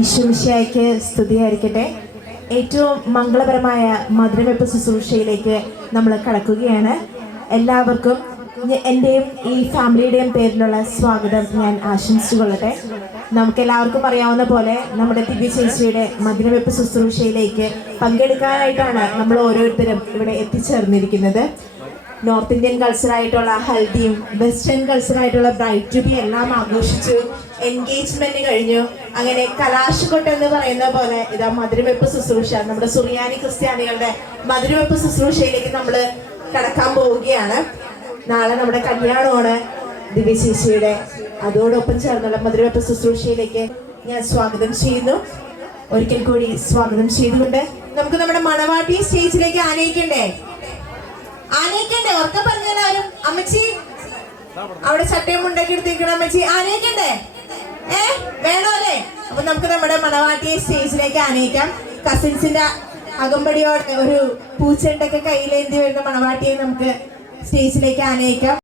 ഈശ്വമിശിഹായ്ക്ക് സ്തുതിയായിരിക്കട്ടെ. ഏറ്റവും മംഗളപരമായ മധുരവെപ്പ് ശുശ്രൂഷയിലേക്ക് നമ്മൾ കടക്കുകയാണ്. എല്ലാവർക്കും എൻ്റെയും ഈ ഫാമിലിയുടെയും പേരിലുള്ള സ്വാഗതം ഞാൻ ആശംസിച്ചുകൊള്ളട്ടെ. നമുക്കെല്ലാവർക്കും അറിയാവുന്ന പോലെ നമ്മുടെ ദിവ്യ ചേച്ചിയുടെ മധുരവെപ്പ് ശുശ്രൂഷയിലേക്ക് പങ്കെടുക്കാനായിട്ടാണ് നമ്മൾ ഓരോരുത്തരും ഇവിടെ എത്തിച്ചേർന്നിരിക്കുന്നത്. നോർത്ത് ഇന്ത്യൻ കൾച്ചറായിട്ടുള്ള ഹൽദിയും വെസ്റ്റേൺ കൾച്ചറായിട്ടുള്ള ബ്രൈഡ് ടു ബി എല്ലാം ആഘോഷിച്ചു. എൻഗേജ്മെന്റ് കഴിഞ്ഞു. അങ്ങനെ കലാശക്കൊട്ട് എന്ന് പറയുന്ന പോലെ ഇതാ മധുരവെപ്പ് ശുശ്രൂഷ, നമ്മുടെ സുറിയാനി ക്രിസ്ത്യാനികളുടെ മധുരവെപ്പ് ശുശ്രൂഷയിലേക്ക് നമ്മൾ കടക്കാൻ പോവുകയാണ്. നാളെ നമ്മുടെ കല്യാണമാണ് ദിവ്യ ചേച്ചിയുടെ. അതോടൊപ്പം ചേർന്നുള്ള മധുരവെപ്പ് ശുശ്രൂഷയിലേക്ക് ഞാൻ സ്വാഗതം ചെയ്യുന്നു. ഒരിക്കൽ കൂടി സ്വാഗതം ചെയ്തുകൊണ്ട് നമുക്ക് നമ്മുടെ മണവാട്ടി സ്റ്റേജിലേക്ക് ആനയിക്കണ്ടേ? ഉറക്കം പറഞ്ഞാലും അമ്മച്ചി അവിടെ ചട്ടയും മുണ്ടൊക്കെ എടുത്തിരിക്കണം. അമ്മച്ചി ആനയിക്കണ്ടേ? വേണോ അല്ലേ? അപ്പൊ നമുക്ക് നമ്മുടെ മണവാട്ടിയെ സ്റ്റേജിലേക്ക് ആനയിക്കാം. കസിൻസിന്റെ അകമ്പടിയോടെ ഒരു പൂച്ചെണ്ടൊക്കെ കയ്യിലേന്തി വരുന്ന മണവാട്ടിയെ നമുക്ക് സ്റ്റേജിലേക്ക് ആനയിക്കാം.